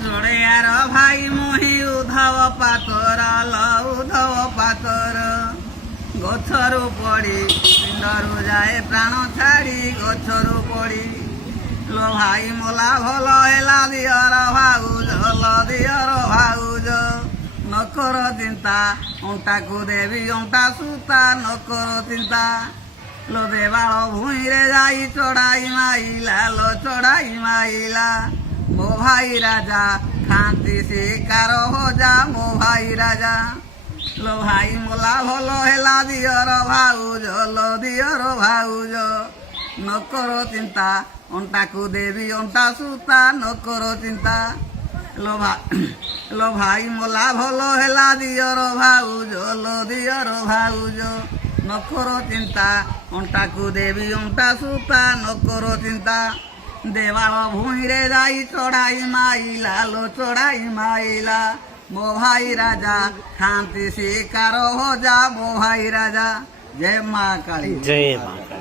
ଚଢ଼େୟାର ଭାଇ ମୁହିଁ ଉଦ୍ଧବ ପାତର ଉଦ୍ଧବ ପାତର ଗଛରୁ ପଡ଼ି ପିଣ୍ଡରୁ ଯାଏ ପ୍ରାଣ ଛାଡ଼ି ଗଛରୁ ପଡ଼ି लो भाई मोला भल हेला दियर भाउज दियर भाउज नकर चिंता अंटा को देवी अंटा सूता नकर चिंता लो देवाल भूई रे जाई चढ़ाई माइला लो चढ़ाई माइला मो भाई राजा खाती शिकार हो जा मो भाई राजा लो भाई मोला भल हेला दियर भाउज लो दियर भाउज नकर चिंता अंटा को देवी अंटा सूता नकर चिंता लो भाई मोला भल हेला दियर भाउज लो दियर भाउज नकर चिंता अंटा को देवी अंटा सूता नकर चिंता देवाल भूई रे जाई चढ़ाई माइला लो चढ़ाई माइला मो भाई राजा खांती शिकार हो जा मो भाई राजा जय माँ काली जय माँ काली।